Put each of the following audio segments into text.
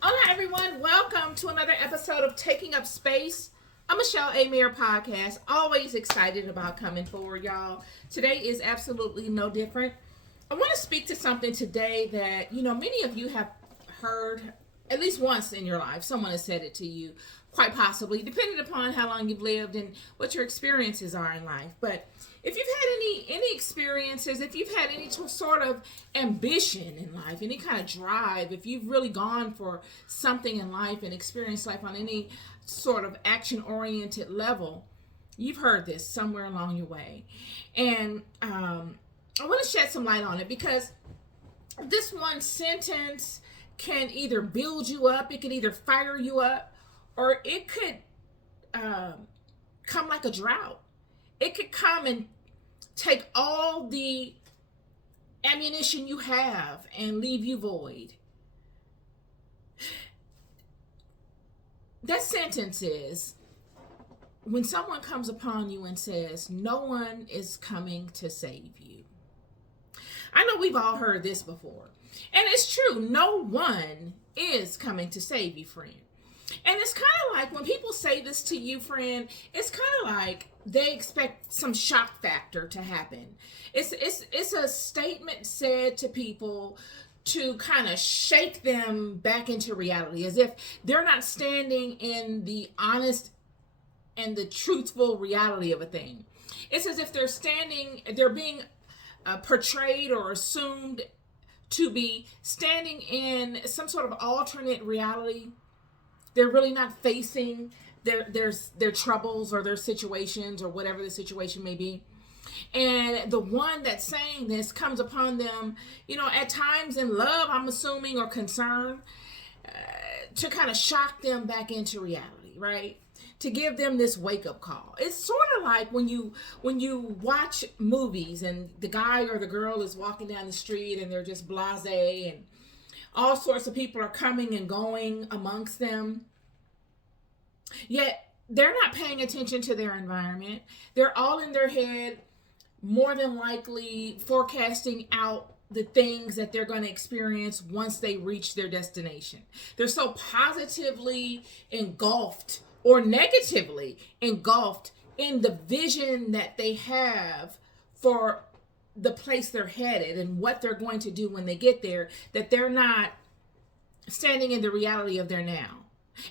Hola, everyone. Welcome to another episode of Taking Up Space, a Michelle A. Mayer podcast. Always excited about coming forward, y'all. Today is absolutely no different. I want to speak to something today that, many of you have heard at least once in your life. Someone has said it to you, quite possibly, depending upon how long you've lived and what your experiences are in life. But if you've had any experiences, if you've had any sort of ambition in life, any kind of drive, if you've really gone for something in life and experienced life on any sort of action oriented level, you've heard this somewhere along your way. And I want to shed some light on it because this one sentence can either build you up, it can either fire you up, or it could come like a drought. It could come and take all the ammunition you have and leave you void. That sentence is when someone comes upon you and says, "No one is coming to save you." I know we've all heard this before. And it's true, no one is coming to save you, friend. And it's kind of like when people say this to you, friend, it's kind of like they expect some shock factor to happen. It's a statement said to people to kind of shake them back into reality, as if they're not standing in the honest and the truthful reality of a thing. It's as if they're being portrayed or assumed to be standing in some sort of alternate reality. They're really not facing their troubles or their situations or whatever the situation may be. And the one that's saying this comes upon them, at times in love, I'm assuming, or concern, to kind of shock them back into reality, right? To give them this wake-up call. It's sort of like when you watch movies and the guy or the girl is walking down the street and they're just blasé and all sorts of people are coming and going amongst them. Yet they're not paying attention to their environment. They're all in their head, more than likely forecasting out the things that they're going to experience once they reach their destination. They're so positively engulfed or negatively engulfed in the vision that they have for the place they're headed and what they're going to do when they get there, that they're not standing in the reality of their now.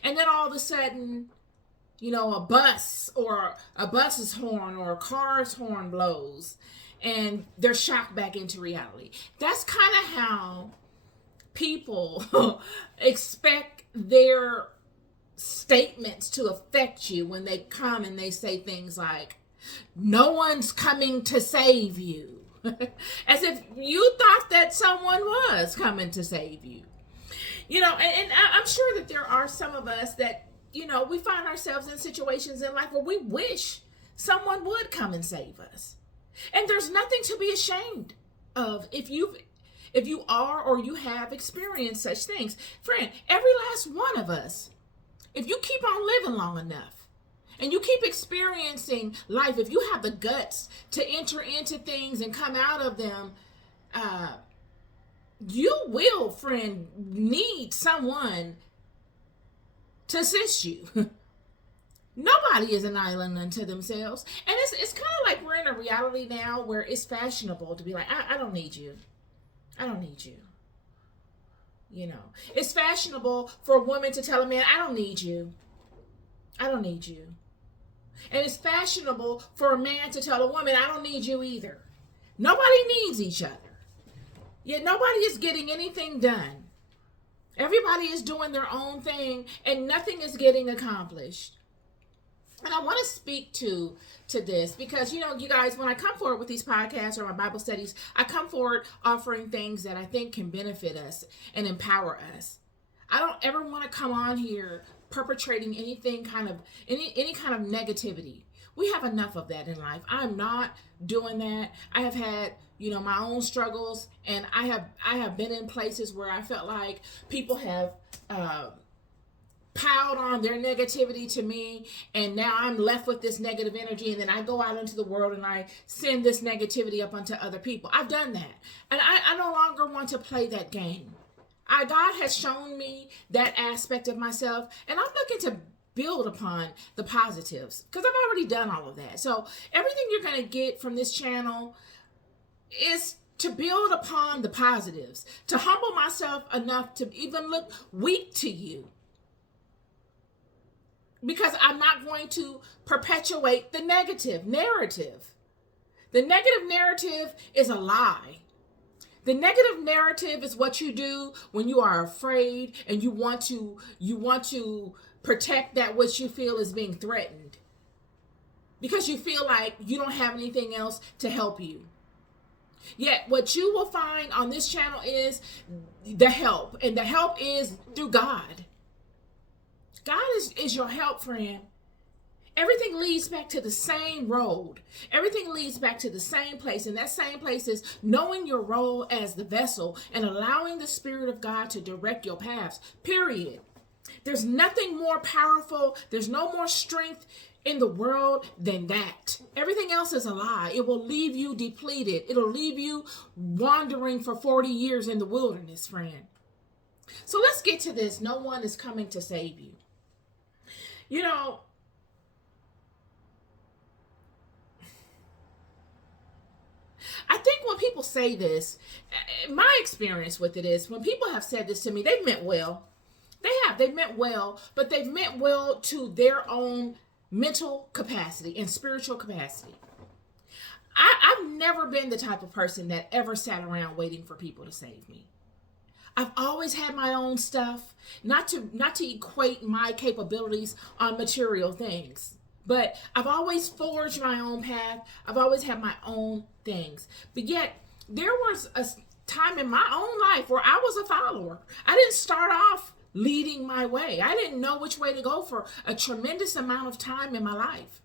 And then all of a sudden, a bus or a bus's horn or a car's horn blows and they're shocked back into reality. That's kind of how people expect their statements to affect you when they come and they say things like, "No one's coming to save you." As if you thought that someone was coming to save you. And I'm sure that there are some of us that, we find ourselves in situations in life where we wish someone would come and save us. And there's nothing to be ashamed of if you are or you have experienced such things. Friend, every last one of us, if you keep on living long enough and you keep experiencing life, if you have the guts to enter into things and come out of them, you will, friend, need someone to assist you. Nobody is an island unto themselves. And it's kind of like we're in a reality now where it's fashionable to be like, I don't need you. I don't need you. It's fashionable for a woman to tell a man, "I don't need you. I don't need you." And it's fashionable for a man to tell a woman, "I don't need you either." Nobody needs each other. Yet nobody is getting anything done. Everybody is doing their own thing and nothing is getting accomplished. And I want to speak to this because, you guys, when I come forward with these podcasts or my Bible studies, I come forward offering things that I think can benefit us and empower us. I don't ever want to come on here perpetrating any kind of negativity. We have enough of that in life. I'm not doing that. I have had, my own struggles, and I have been in places where I felt like people have piled on their negativity to me, and now I'm left with this negative energy, and then I go out into the world and I send this negativity up onto other people. I've done that, and I no longer want to play that game. God has shown me that aspect of myself, and I'm looking to build upon the positives because I've already done all of that. So everything you're going to get from this channel is to build upon the positives, to humble myself enough to even look weak to you, because I'm not going to perpetuate the negative narrative. The negative narrative is a lie. The negative narrative is what you do when you are afraid and you want to protect that which you feel is being threatened, because you feel like you don't have anything else to help you. Yet what you will find on this channel is the help, and the help is through God. God is your help, friend. Everything leads back to the same road. Everything leads back to the same place. And that same place is knowing your role as the vessel and allowing the Spirit of God to direct your paths, period. There's nothing more powerful. There's no more strength in the world than that. Everything else is a lie. It will leave you depleted. It'll leave you wandering for 40 years in the wilderness, friend. So let's get to this. No one is coming to save you. You know, I think when people say this, my experience with it is when people have said this to me, they've meant well. They've meant well, but they've meant well to their own mental capacity and spiritual capacity. I've never been the type of person that ever sat around waiting for people to save me. I've always had my own stuff, not to equate my capabilities on material things, but I've always forged my own path. I've always had my own things. But yet there was a time in my own life where I was a follower. I didn't start off leading my way. I didn't know which way to go for a tremendous amount of time in my life.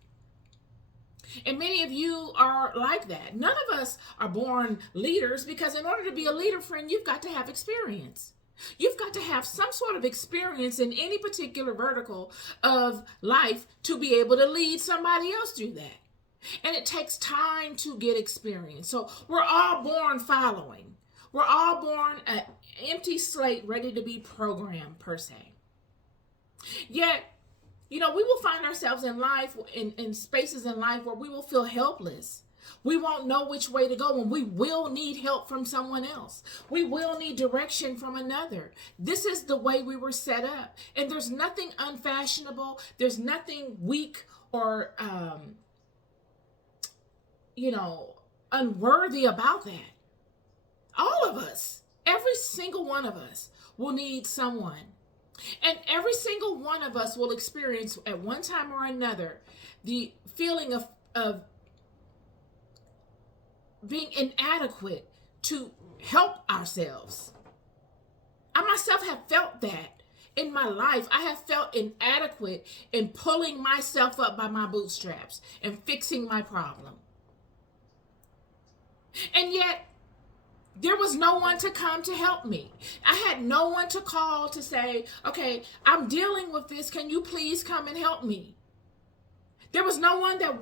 And many of you are like that. None of us are born leaders, because in order to be a leader, friend, you've got to have experience. You've got to have some sort of experience in any particular vertical of life to be able to lead somebody else through that. And it takes time to get experience. So we're all born following. We're all born an empty slate ready to be programmed, per se. Yet, you know, we will find ourselves in life, in spaces in life where we will feel helpless. We won't know which way to go, and we will need help from someone else. We will need direction from another. This is the way we were set up. And there's nothing unfashionable. There's nothing weak or, unworthy about that. All of us, every single one of us will need someone. And every single one of us will experience at one time or another the feeling of being inadequate to help ourselves. I myself have felt that in my life. I have felt inadequate in pulling myself up by my bootstraps and fixing my problem. And yet, there was no one to come to help me. I had no one to call to say, okay, I'm dealing with this. Can you please come and help me? There was no one that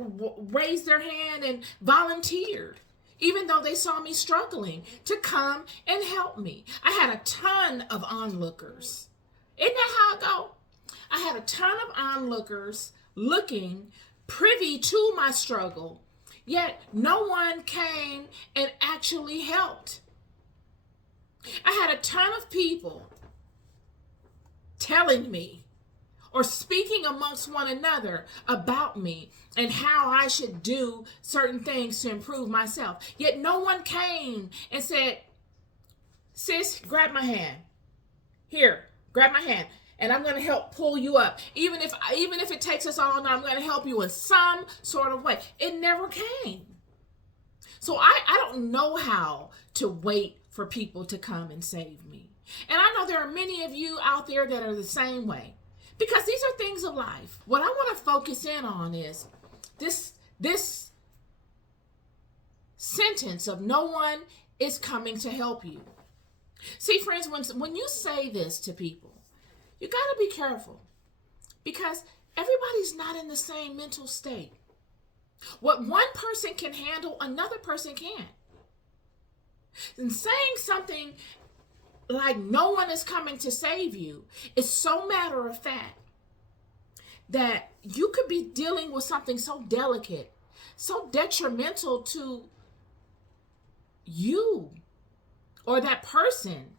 raised their hand and volunteered, even though they saw me struggling, to come and help me. I had a ton of onlookers. Isn't that how it go? I had a ton of onlookers looking, privy to my struggle, yet no one came and actually helped. I had a ton of people telling me or speaking amongst one another about me and how I should do certain things to improve myself. Yet no one came and said, sis, grab my hand. Here, grab my hand. And I'm going to help pull you up. Even if it takes us all night, I'm going to help you in some sort of way. It never came. So I don't know how to wait for people to come and save me. And I know there are many of you out there that are the same way, because these are things of life. What I want to focus in on is this sentence of no one is coming to help you. See, friends, when you say this to people, you got to be careful, because everybody's not in the same mental state. What one person can handle, another person can't. And saying something like no one is coming to save you is so matter of fact that you could be dealing with something so delicate, so detrimental to you or that person,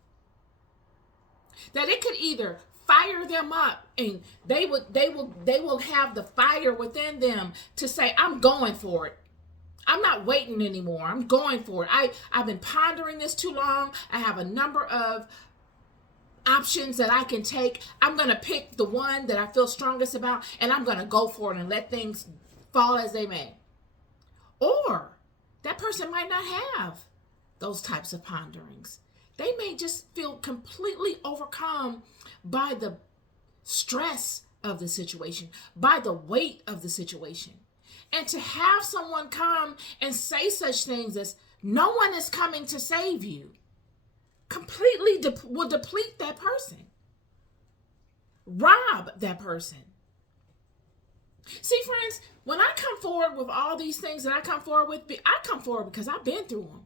that it could either fire them up and they will have the fire within them to say, I'm going for it. I'm not waiting anymore. I'm going for it. I've been pondering this too long. I have a number of options that I can take. I'm going to pick the one that I feel strongest about, and I'm going to go for it and let things fall as they may. Or that person might not have those types of ponderings. They may just feel completely overcome by the stress of the situation, by the weight of the situation. And to have someone come and say such things as, no one is coming to save you, completely will deplete that person, rob that person. See, friends, when I come forward with all these things that I come forward with, I come forward because I've been through them.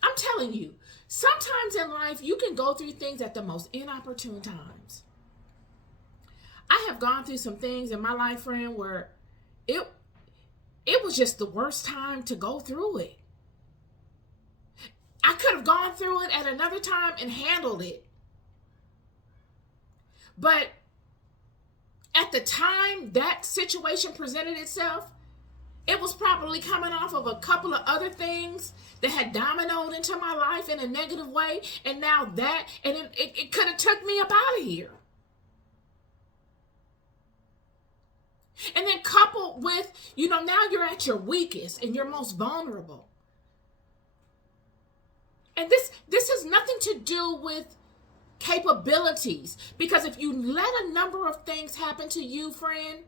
I'm telling you, sometimes in life, you can go through things at the most inopportune times. I have gone through some things in my life, friend, where it was just the worst time to go through it. I could have gone through it at another time and handled it. But at the time that situation presented itself, it was probably coming off of a couple of other things that had dominoed into my life in a negative way. And now that, and it could have took me up out of here. And then coupled with, now you're at your weakest and your most vulnerable. And this has nothing to do with capabilities, because if you let a number of things happen to you, friend,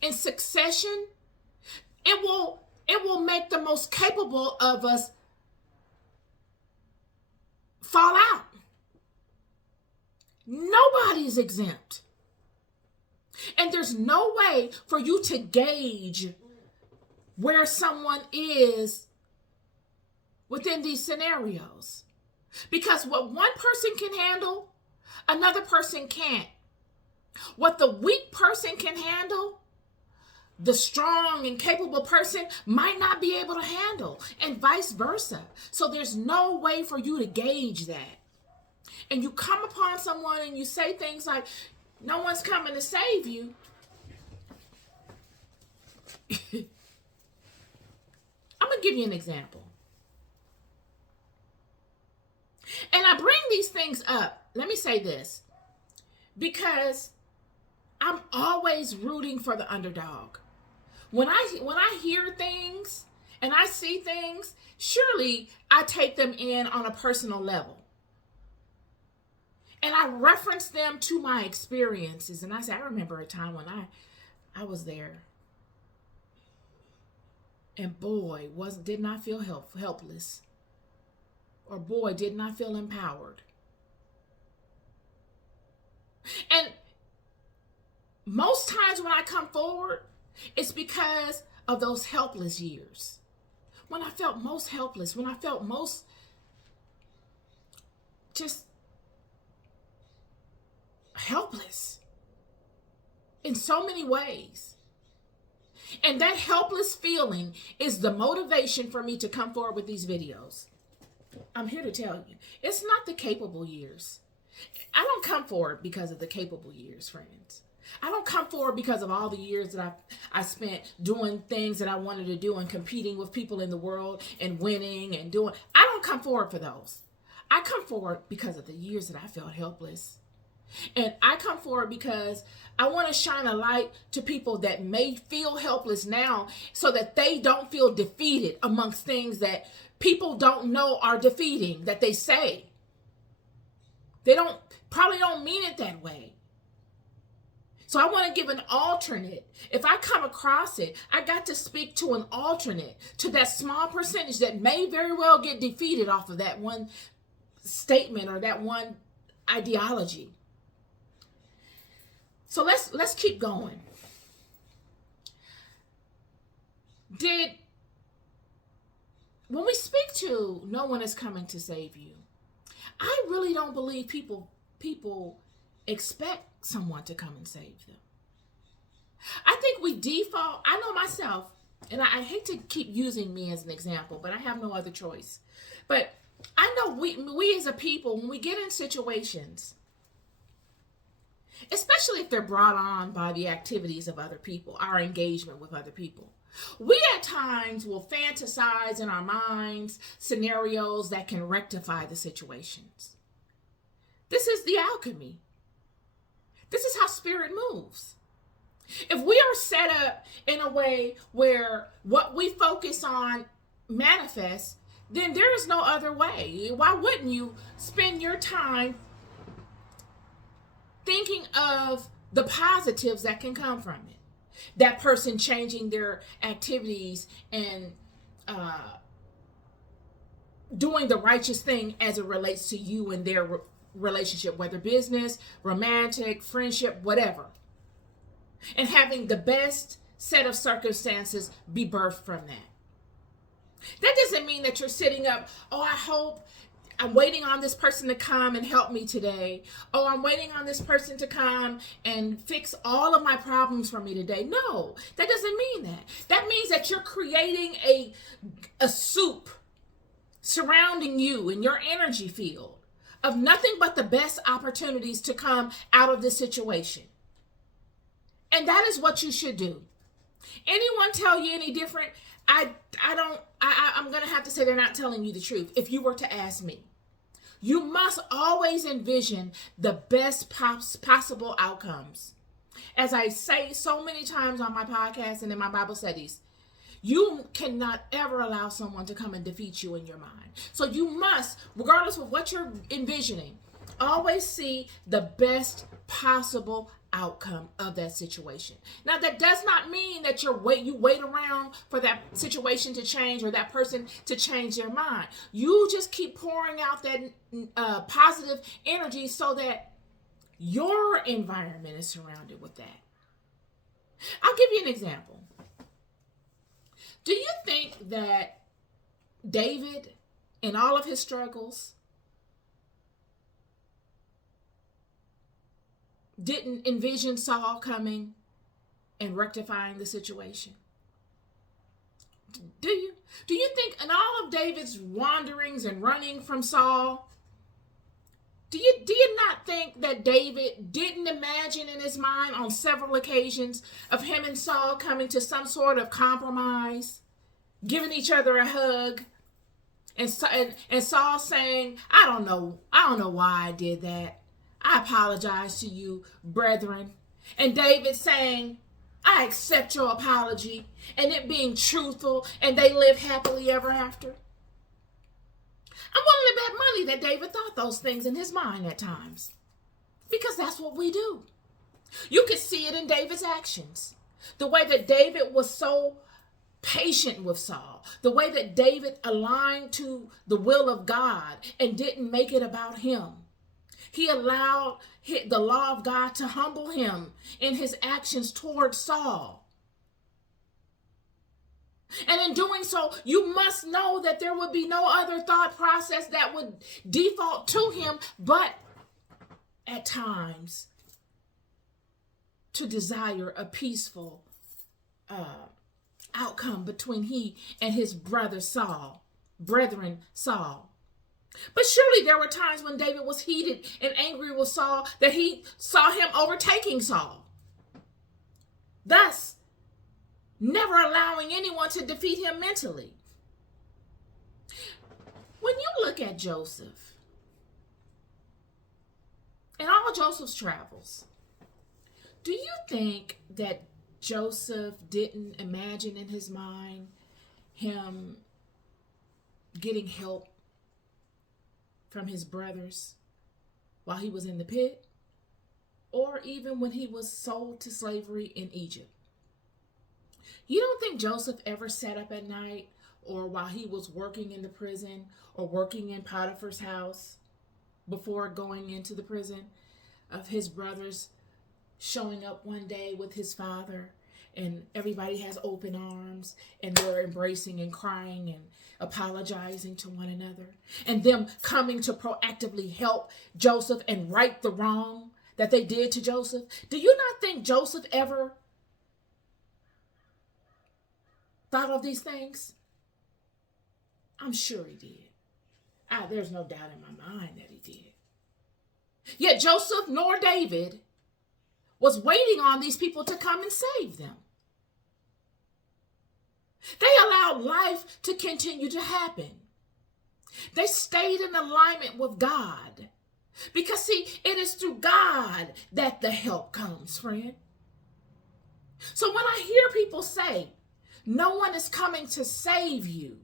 in succession, it will make the most capable of us fall out. Nobody's exempt. And there's no way for you to gauge where someone is within these scenarios. Because what one person can handle, another person can't. What the weak person can handle, the strong and capable person might not be able to handle, and vice versa. So there's no way for you to gauge that. And you come upon someone and you say things like, no one's coming to save you. I'm going to give you an example. And I bring these things up, let me say this, because I'm always rooting for the underdog. When I hear things and I see things, surely I take them in on a personal level. And I reference them to my experiences. And I say, I remember a time when I was there. And boy, did not feel helpless. Or boy, did not feel empowered. And most times when I come forward, it's because of those helpless years. When I felt most helpless, when I felt most just helpless in so many ways. And that helpless feeling is the motivation for me to come forward with these videos. I'm here to tell you, it's not the capable years. I don't come forward because of the capable years, friends. I don't come forward because of all the years that I spent doing things that I wanted to do and competing with people in the world and winning and doing. I don't come forward for those. I come forward because of the years that I felt helpless. And I come forward because I want to shine a light to people that may feel helpless now so that they don't feel defeated amongst things that people don't know are defeating, that they say. They probably don't mean it that way. So I want to give an alternate. If I come across it, I got to speak to an alternate, to that small percentage that may very well get defeated off of that one statement or that one ideology. So let's keep going. When we speak to no one is coming to save you, I really don't believe people expect someone to come and save them. I think we default, I know myself, and I hate to keep using me as an example, but I have no other choice. But I know we as a people, when we get in situations, especially if they're brought on by the activities of other people, our engagement with other people, we at times will fantasize in our minds scenarios that can rectify the situations. This is the alchemy. This is how spirit moves. If we are set up in a way where what we focus on manifests, then there is no other way. Why wouldn't you spend your time thinking of the positives that can come from it? That person changing their activities and doing the righteous thing as it relates to you and their relationship, whether business, romantic, friendship, whatever. And having the best set of circumstances be birthed from that. That doesn't mean that you're sitting up, oh, I hope I'm waiting on this person to come and help me today. Oh, I'm waiting on this person to come and fix all of my problems for me today. No, that doesn't mean that. That means that you're creating a soup surrounding you in your energy field of nothing but the best opportunities to come out of this situation. And that is what you should do. Anyone tell you any different? I'm going to have to say they're not telling you the truth. If you were to ask me, you must always envision the best possible outcomes. As I say so many times on my podcast and in my Bible studies, you cannot ever allow someone to come and defeat you in your mind. So you must, regardless of what you're envisioning, always see the best possible outcome of that situation. Now, that does not mean that you wait around for that situation to change or that person to change their mind. You just keep pouring out that positive energy so that your environment is surrounded with that. I'll give you an example. Do you think that David, in all of his struggles, didn't envision Saul coming and rectifying the situation? Do you? Do you think in all of David's wanderings and running from Saul, do you not think that David didn't imagine in his mind on several occasions of him and Saul coming to some sort of compromise, giving each other a hug, and Saul saying, I don't know why I did that. I apologize to you, brethren. And David saying, I accept your apology, and it being truthful, and they live happily ever after. I'm willing to bet money that David thought those things in his mind at times, because that's what we do. You could see it in David's actions. The way that David was so patient with Saul, the way that David aligned to the will of God and didn't make it about him. He allowed the law of God to humble him in his actions towards Saul. And in doing so, you must know that there would be no other thought process that would default to him, but at times to desire a peaceful outcome between he and his brethren Saul. But surely there were times when David was heated and angry with Saul that he saw him overtaking Saul, thus never allowing anyone to defeat him mentally. When you look at Joseph and all Joseph's travels, do you think that Joseph didn't imagine in his mind him getting help from his brothers while he was in the pit, or even when he was sold to slavery in Egypt? You don't think Joseph ever sat up at night, or while he was working in the prison or working in Potiphar's house before going into the prison, of his brothers showing up one day with his father and everybody has open arms and they're embracing and crying and apologizing to one another, and them coming to proactively help Joseph and right the wrong that they did to Joseph. Do you not think Joseph ever thought of these things? I'm sure he did. There's no doubt in my mind that he did. Yet Joseph nor David was waiting on these people to come and save them. They allowed life to continue to happen. They stayed in alignment with God. Because see, it is through God that the help comes, friend. So when I hear people say, no one is coming to save you,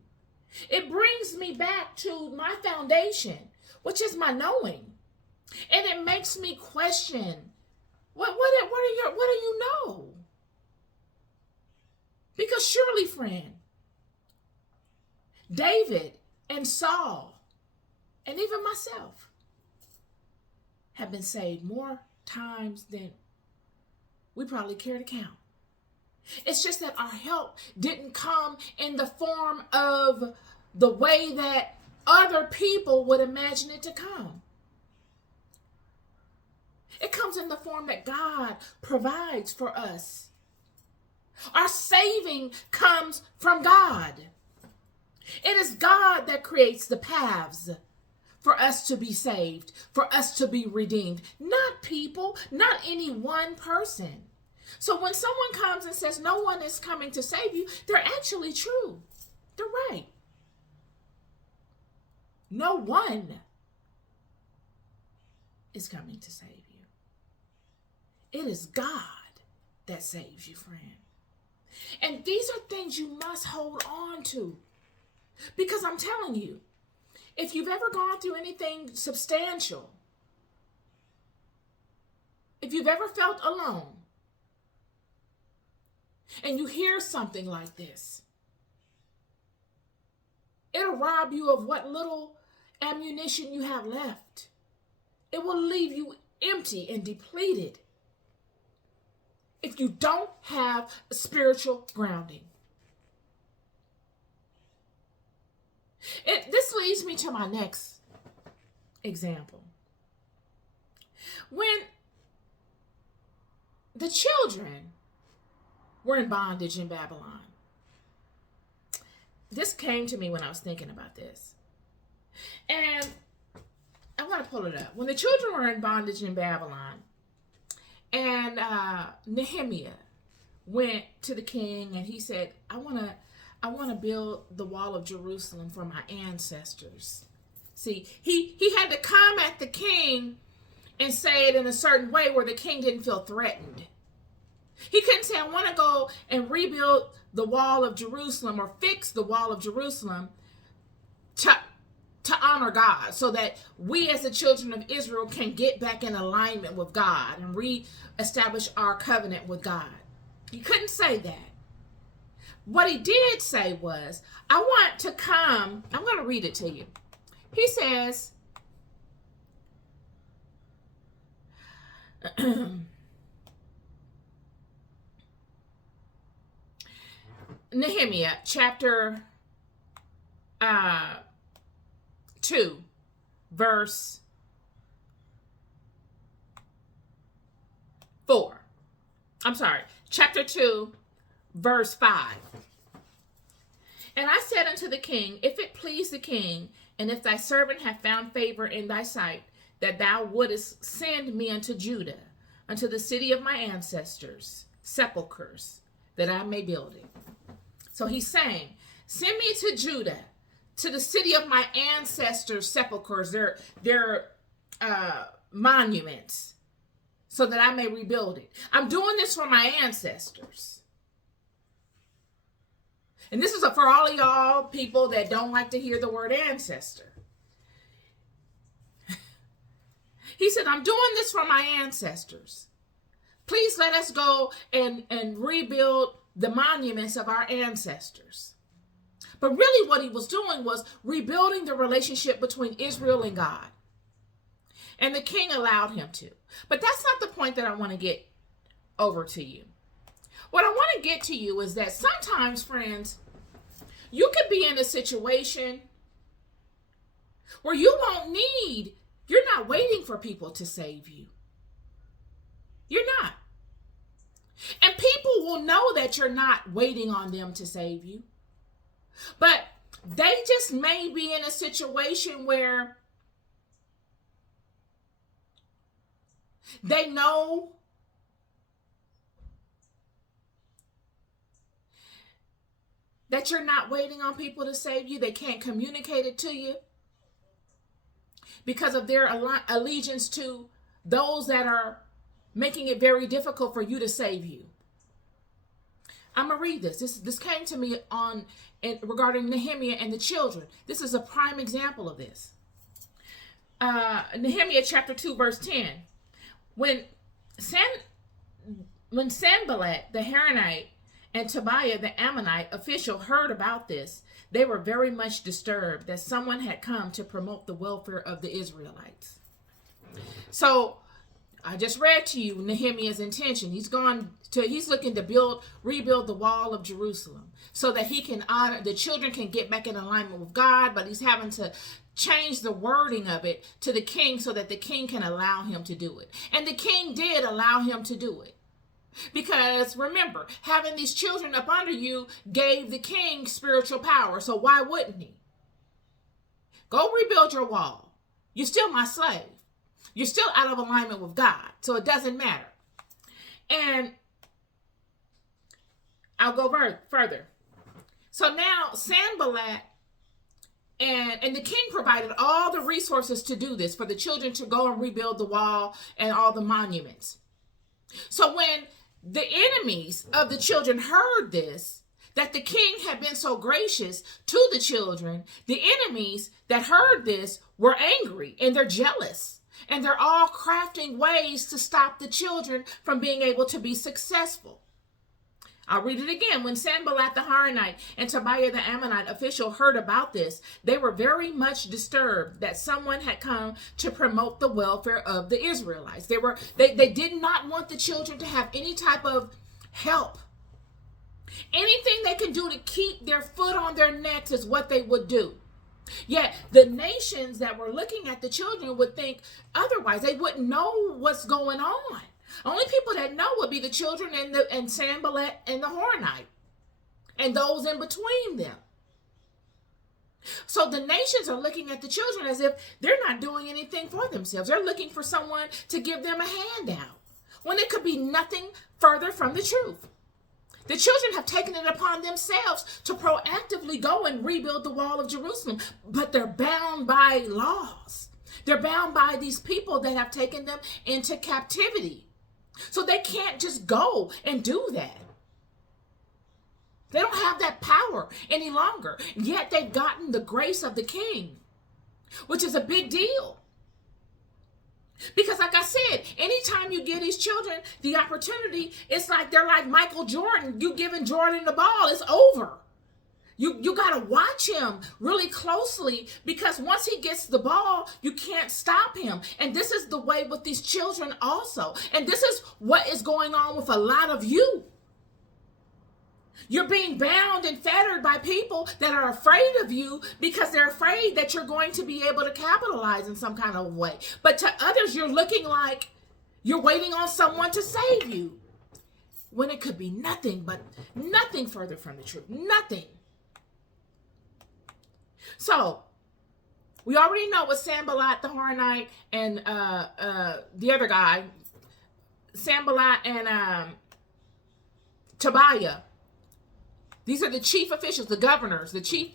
it brings me back to my foundation, which is my knowing. And it makes me question, what do you know? Because surely, friend, David and Saul, and even myself, have been saved more times than we probably care to count. It's just that our help didn't come in the form of the way that other people would imagine it to come. It comes in the form that God provides for us. Our saving comes from God. It is God that creates the paths for us to be saved, for us to be redeemed, not people, not any one person. So when someone comes and says no one is coming to save you, they're actually true. They're right. No one is coming to save you. It is God that saves you, friend. And these are things you must hold on to. Because I'm telling you, if you've ever gone through anything substantial, if you've ever felt alone, and you hear something like this, it'll rob you of what little ammunition you have left. It will leave you empty and depleted if you don't have a spiritual grounding. This leads me to my next example. When the children were in bondage in Babylon, this came to me when I was thinking about this. And I want to pull it up. When the children were in bondage in Babylon, and Nehemiah went to the king and he said, I want to build the wall of Jerusalem for my ancestors. See, he had to come at the king and say it in a certain way where the king didn't feel threatened. He couldn't say, I want to go and rebuild the wall of Jerusalem or fix the wall of Jerusalem to honor God, so that we as the children of Israel can get back in alignment with God and reestablish our covenant with God. He couldn't say that. What he did say was, I want to come. I'm going to read it to you. He says, Nehemiah chapter 2, verse 4. I'm sorry, chapter 2, verse 5. And I said unto the king, if it please the king, and if thy servant have found favor in thy sight, that thou wouldest send me unto Judah, unto the city of my ancestors, sepulchres, that I may build it. So he's saying, send me to Judah, to the city of my ancestors' sepulchres, their monuments, so that I may rebuild it. I'm doing this for my ancestors. And this is for all of y'all people that don't like to hear the word ancestor. He said, I'm doing this for my ancestors. Please let us go and rebuild the monuments of our ancestors. But really what he was doing was rebuilding the relationship between Israel and God. And the king allowed him to. But that's not the point that I want to get over to you. What I want to get to you is that sometimes, friends, you could be in a situation where you're not waiting for people to save you. You're not. And people will know that you're not waiting on them to save you. But they just may be in a situation where they know that you're not waiting on people to save you. They can't communicate it to you because of their allegiance to those that are making it very difficult for you to save you. I'm going to read this. This came to me regarding Nehemiah and the children. This is a prime example of this. Nehemiah chapter 2, verse 10. When Sanballat the Horonite and Tobiah the Ammonite official heard about this, they were very much disturbed that someone had come to promote the welfare of the Israelites. So I just read to you Nehemiah's intention. He's looking to rebuild the wall of Jerusalem so that the children can get back in alignment with God, but he's having to change the wording of it to the king so that the king can allow him to do it. And the king did allow him to do it. Because remember, having these children up under you gave the king spiritual power. So why wouldn't he? Go rebuild your wall. You're still my slave. You're still out of alignment with God. So it doesn't matter. And I'll go further. So now Sanballat and the king provided all the resources to do this for the children to go and rebuild the wall and all the monuments. So when the enemies of the children heard this, that the king had been so gracious to the children, the enemies that heard this were angry and they're jealous. And they're all crafting ways to stop the children from being able to be successful. I'll read it again. When Sanballat the Horonite and Tobiah the Ammonite official heard about this, they were very much disturbed that someone had come to promote the welfare of the Israelites. They did not want the children to have any type of help. Anything they can do to keep their foot on their necks is what they would do. Yet the nations that were looking at the children would think otherwise. They wouldn't know what's going on. Only people that know would be the children and Sanballat and the Horonite and those in between them. So the nations are looking at the children as if they're not doing anything for themselves. They're looking for someone to give them a handout when it could be nothing further from the truth. The children have taken it upon themselves to proactively go and rebuild the wall of Jerusalem, but they're bound by laws. They're bound by these people that have taken them into captivity. So they can't just go and do that. They don't have that power any longer. Yet they've gotten the grace of the king, which is a big deal. Because like I said, anytime you give these children the opportunity, it's like they're like Michael Jordan. You giving Jordan the ball, it's over. You got to watch him really closely because once he gets the ball, you can't stop him. And this is the way with these children also. And this is what is going on with a lot of you. You're being bound and fettered by people that are afraid of you because they're afraid that you're going to be able to capitalize in some kind of way. But to others, you're looking like you're waiting on someone to save you when it could be nothing further from the truth. Nothing. So we already know what Sanballat the Horonite and the other guy, Sanballat and Tobiah. These are the chief officials, the governors, the chief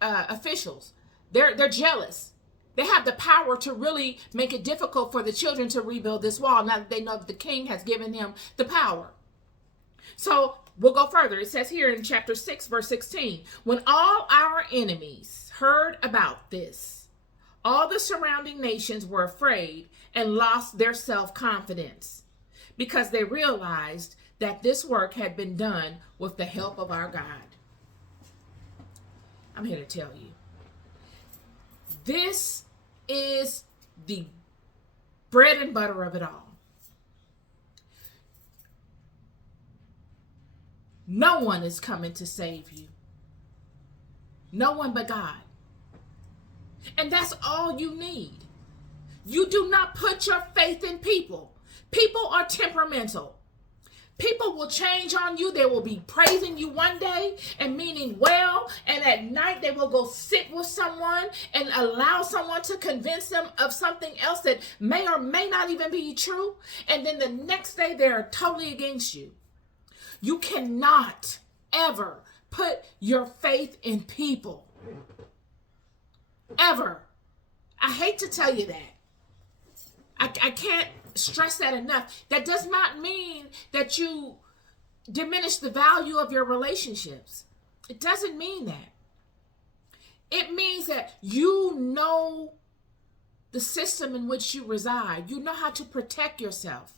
officials. They're jealous. They have the power to really make it difficult for the children to rebuild this wall now that they know that the king has given him the power. So we'll go further. It says here in chapter 6, verse 16, when all our enemies heard about this, all the surrounding nations were afraid and lost their self-confidence because they realized that this work had been done with the help of our God. I'm here to tell you, this is the bread and butter of it all. No one is coming to save you. No one but God. And that's all you need. You do not put your faith in people. People are temperamental. People will change on you. They will be praising you one day and meaning well, and at night they will go sit with someone and allow someone to convince them of something else that may or may not even be true. And then the next day they're totally against you. You cannot ever put your faith in people. Ever. I hate to tell you that. I can't stress that enough. That does not mean that you diminish the value of your relationships. It doesn't mean that. It means that you know the system in which you reside. You know how to protect yourself.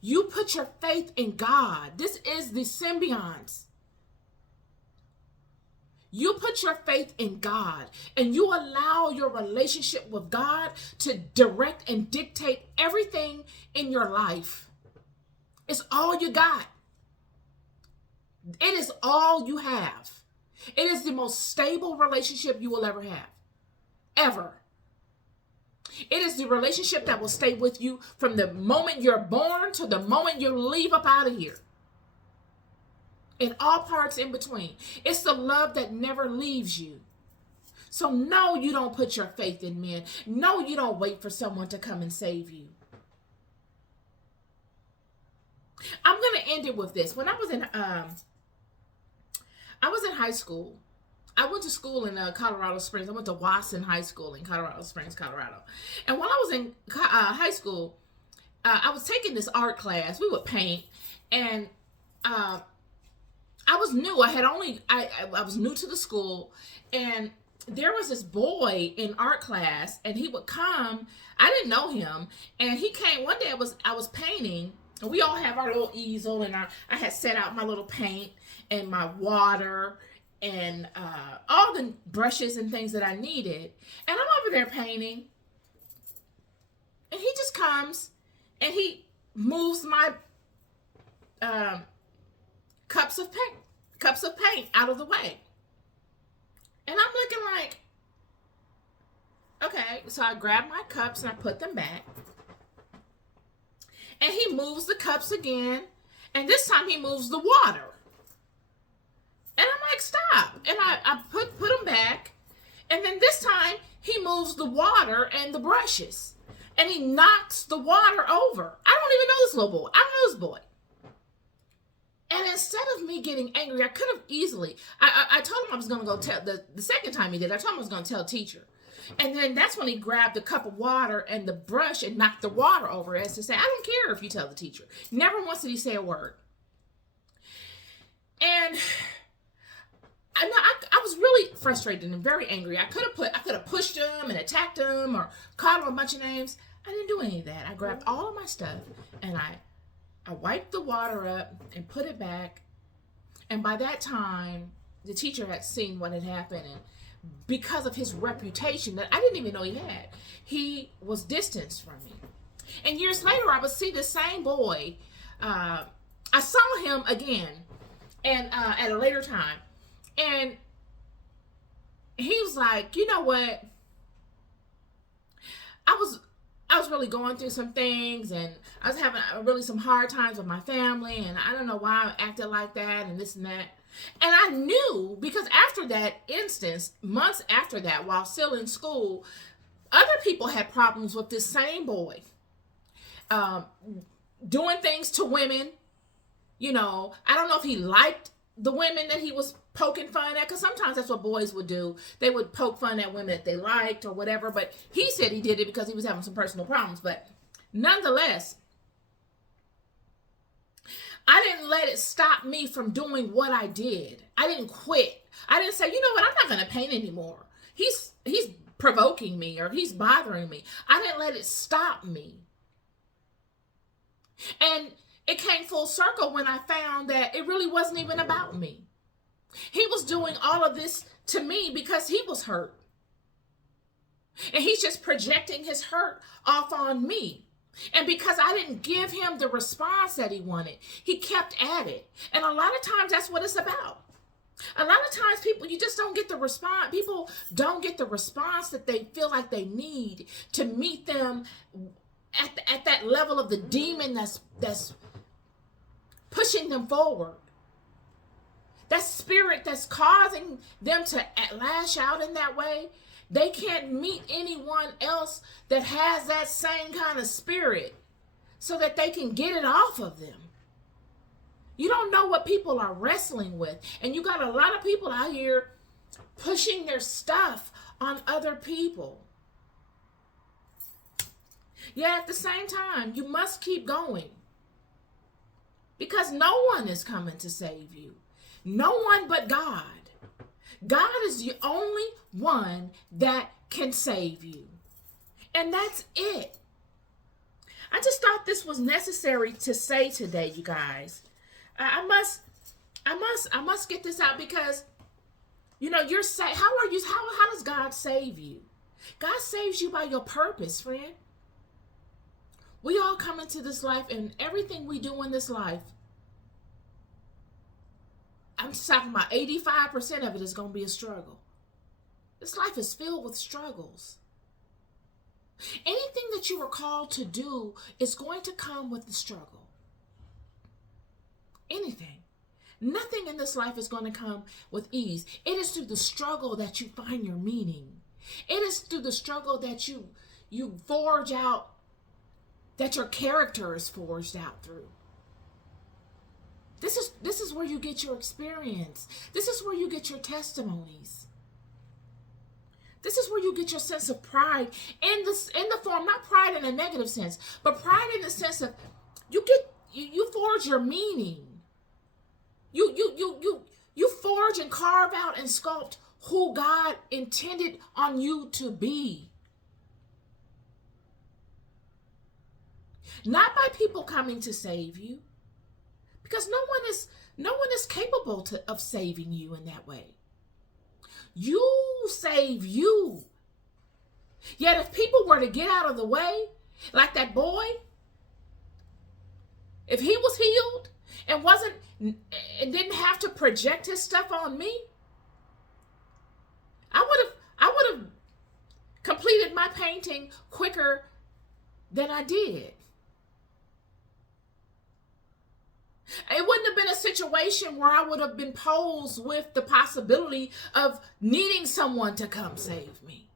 You put your faith in God. This is the symbionts. You put your faith in God and you allow your relationship with God to direct and dictate everything in your life. It's all you got. It is all you have. It is the most stable relationship you will ever have. Ever. It is the relationship that will stay with you from the moment you're born to the moment you leave up out of here. In all parts in between. It's the love that never leaves you. So no, you don't put your faith in men. No, you don't wait for someone to come and save you. I'm going to end it with this. When I was in high school. I went to school in Colorado Springs. I went to Wasson High School in Colorado Springs, Colorado. And while I was in high school, I was taking this art class. We would paint, and I was new. I was new to the school, and there was this boy in art class, and he would come. I didn't know him, and he came one day. I was painting, and we all have our little easel, and I had set out my little paint and my water and all the brushes and things that I needed. And I'm over there painting, and he just comes and he moves my cups of paint out of the way. And I'm looking like, okay. So I grab my cups and I put them back. And he moves the cups again. And this time he moves the water. And I'm like, stop. And I put them back. And then this time he moves the water and the brushes. And he knocks the water over. I don't even know this little boy. I don't know this boy. And instead of me getting angry, I could have easily, I told him I was going to go tell, the second time he did, I told him I was going to tell teacher. And then that's when he grabbed a cup of water and the brush and knocked the water over as to say, I don't care if you tell the teacher. Never once did he say a word. And I was really frustrated and very angry. I could have pushed him and attacked him or called him a bunch of names. I didn't do any of that. I grabbed all of my stuff and I wiped the water up and put it back. And by that time, the teacher had seen what had happened. And because of his reputation that I didn't even know he had, he was distanced from me. And years later, I would see the same boy. I saw him again and at a later time. And he was like, you know what? I was really going through some things, and I was having really some hard times with my family, and I don't know why I acted like that and this and that. And I knew, because after that instance, months after that, while still in school, other people had problems with this same boy. Doing things to women. You know, I don't know if he liked the women that he was poking fun at, because sometimes that's what boys would do. They would poke fun at women that they liked or whatever, but he said he did it because he was having some personal problems. But nonetheless, I didn't let it stop me from doing what I did. I didn't quit. I didn't say, you know what, I'm not going to paint anymore. He's provoking me or he's bothering me. I didn't let it stop me. And it came full circle when I found that it really wasn't even about me. He was doing all of this to me because he was hurt. And he's just projecting his hurt off on me. And because I didn't give him the response that he wanted, he kept at it. And a lot of times that's what it's about. A lot of times you just don't get the response. People don't get the response that they feel like they need to meet them at that level of the demon that's pushing them forward. That spirit that's causing them to lash out in that way. They can't meet anyone else that has that same kind of spirit so that they can get it off of them. You don't know what people are wrestling with. And you got a lot of people out here pushing their stuff on other people. Yet at the same time, you must keep going. Because no one is coming to save you. No one but God. God is the only one that can save you. And that's it. I just thought this was necessary to say today, you guys. I must get this out because, you know, you're saved. How does God save you? God saves you by your purpose, friend. We all come into this life, and everything we do in this life, I'm just talking about 85% of it is going to be a struggle. This life is filled with struggles. Anything that you were called to do is going to come with the struggle. Anything. Nothing in this life is going to come with ease. It is through the struggle that you find your meaning. It is through the struggle that you forge out, that your character is forged out through. This is where you get your experience. This is where you get your testimonies. This is where you get your sense of pride in the form, not pride in a negative sense, but pride in the sense of you forge your meaning. You forge and carve out and sculpt who God intended on you to be. Not by people coming to save you. Because no one is capable of saving you in that way. You save you. Yet if people were to get out of the way, like that boy, if he was healed and didn't have to project his stuff on me, I would have completed my painting quicker than I did. It wouldn't have been a situation where I would have been posed with the possibility of needing someone to come save me.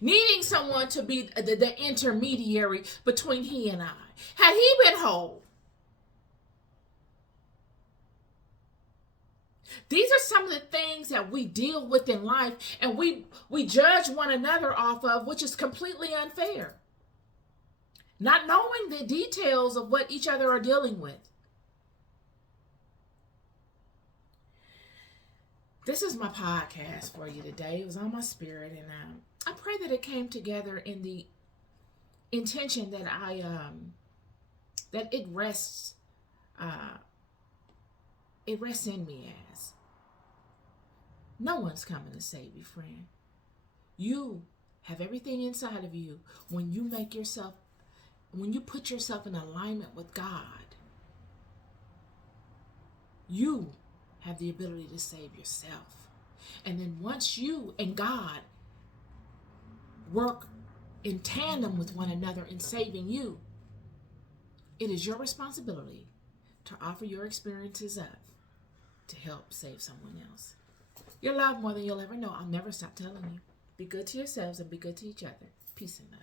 Needing someone to be the intermediary between he and I. Had he been whole. These are some of the things that we deal with in life, and we judge one another off of, which is completely unfair. Not knowing the details of what each other are dealing with. This is my podcast for you today. It was on my spirit, and I pray that it came together in the intention that that it rests in me as. No one's coming to save you, friend. You have everything inside of you when you put yourself in alignment with God. You have the ability to save yourself. And then once you and God work in tandem with one another in saving you, it is your responsibility to offer your experiences up to help save someone else. You're loved more than you'll ever know. I'll never stop telling you. Be good to yourselves and be good to each other. Peace and love.